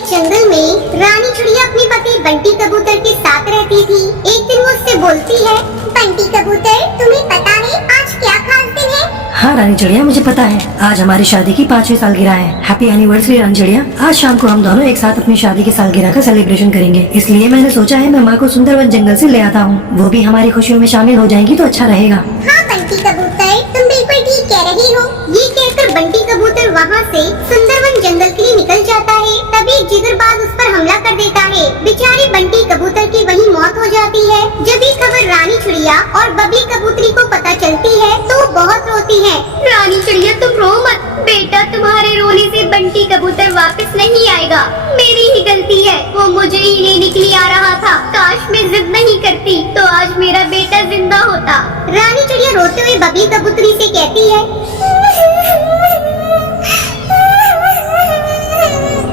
एक जंगल में रानी चिड़िया अपने पति बंटी कबूतर के साथ रहती थी। एक दिन वो उससे बोलती है, बंटी कबूतर, तुम्हें पता है आज क्या खास दिन है? हाँ रानी चिड़िया, मुझे पता है। आज हमारी शादी की 5वीं सालगिरह है। हैप्पी एनिवर्सरी रानी चिड़िया। आज शाम को हम दोनों एक साथ अपनी शादी की सालगिरह का सेलिब्रेशन करेंगे। इसलिए मैंने सोचा है मैं माँ को सुंदरवन जंगल से ले आता हूँ। वो भी हमारी खुशियों में शामिल हो जाएंगी तो अच्छा रहेगा। हाँ बंटी कबूतर, तुम बिल्कुल ठीक कह रही हो। ये कहकर बंटी कबूतर वहाँ से सुंदरवन जंगल के लिए निकल जाता है। तभी एक जिगरबाज उस पर हमला कर देता है। बेचारे बंटी कबूतर की वहीं मौत हो जाती है। जब ये खबर रानी चिड़िया और बबली कबूतरी को पता चलती है तो वो बहुत रोती है। रानी चिड़िया तुम रो मत, बेटा तुम्हारे रोने से बंटी कबूतर वापस नहीं आएगा। मेरी ही गलती है, वो मुझे ही लेने के लिए आ रहा था। काश मैं जिद नहीं करती तो आज मेरा बेटा जिंदा होता। रानी चिड़िया रोते हुए बबली कबूतरी से कहती है,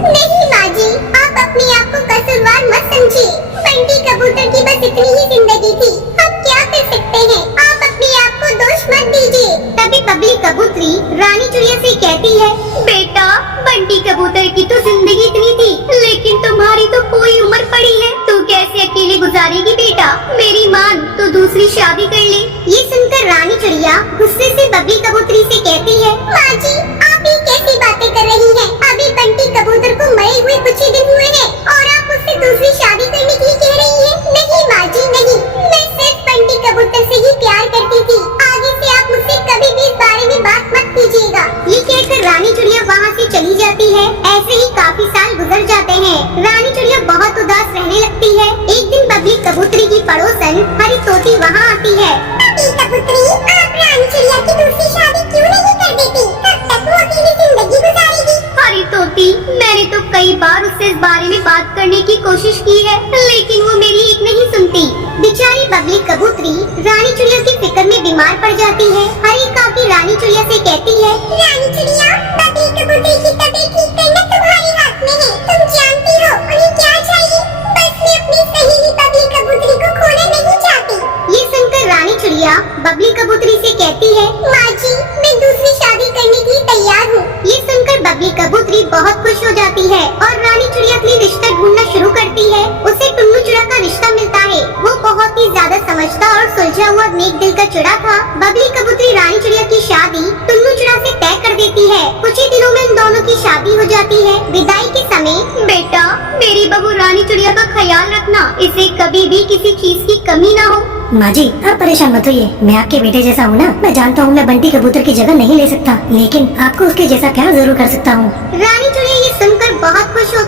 नहीं माँ जी, आप अपने आप को कसूरवार मत समझिए। बंटी कबूतर की बस इतनी ही जिंदगी थी, अब क्या कर सकते हैं? आप अपने आप को दोष मत दीजिए। तभी बबली कबूतरी रानी चिड़िया से कहती है, बेटा बंटी कबूतर की तो जिंदगी इतनी थी, लेकिन तुम्हारी तो पूरी उम्र पड़ी है। तू कैसे अकेले गुजारेगी बेटा? मेरी मान तो दूसरी शादी कर ले। ये सुनकर रानी चिड़िया गुस्से से बबली कबूतरी से कहती है, माँ जी आप ये कैसी बातें कर रही हैं? अभी बंटी कबूतर को मरे हुए कुछ ही दिन हुए हैं और आप उससे दूसरी शादी करने के लिए कह रही हैं? नहीं माँ जी नहीं, मैं सिर्फ बंटी कबूतर से ही प्यार करती थी। आगे से आप मुझसे कभी भी इस बारे में बात मत कीजिएगा। ये कहकर रानी चिड़िया वहाँ से चली जाती है। ऐसे ही काफी साल गुजर जाते हैं। रानी चिड़िया बहुत उदास रहने लगती है। एक दिन बबली कबूतरी की पड़ोसन हरी तोती वहाँ आती है। बबली कबूतरी, आप रानी चिड़िया की दूसरी शादी क्यों नहीं कर देती? कब तक वो अकेली जिंदगी गुजारेगी? हरी तोती, मैंने तो कई बार उससे इस बारे में बात करने की कोशिश की है, लेकिन वो मेरी एक नहीं सुनती। बेचारी बबली कबूतरी रानी चिड़िया की फिक्र में बीमार पड़ जाती है। हरी काकी रानी चिड़िया से कहती है, रानी चिड़िया, बबली कबूतरी की तबीयत ठीक करना तुम्हारे हाथ में है। तुम जानती हो उन्हें क्या चाहिए। बस मैं अपनी सहेली बबली कबूतरी को खोना नहीं चाहती। ये सुनकर रानी चिड़िया बबली कबूतरी से कहती है, माँ जी मैं दूसरी शादी करने के लिए तैयार हूँ। ये सुनकर बबली कबूतरी बहुत खुश हो जाती है और रानी चिड़िया के लिए रिश्ता ढूंढना शुरू करती है। उसे टुन्नू चिड़ा का रिश्ता मिलता है। वो बहुत ही ज्यादा समझदार और सुलझा हुआ नेक दिल का चिड़ा था। बबली कबूतरी रानी चिड़िया की शादी टुन्नू चिड़ा से तय कर देती है। कुछ ही दिनों में इन दोनों की शादी हो जाती है। विदाई के समय, बेटा मेरी बहू रानी चिड़िया का ख्याल रखना, इसे कभी भी किसी चीज की कमी ना हो। माँ जी आप परेशान मत होइए, मैं आपके बेटे जैसा हूँ ना। मैं जानता हूँ मैं बंटी कबूतर की जगह नहीं ले सकता, लेकिन आपको उसके जैसा प्यार जरूर कर सकता हूँ। रानी चिड़िया ये सुनकर बहुत खुश होती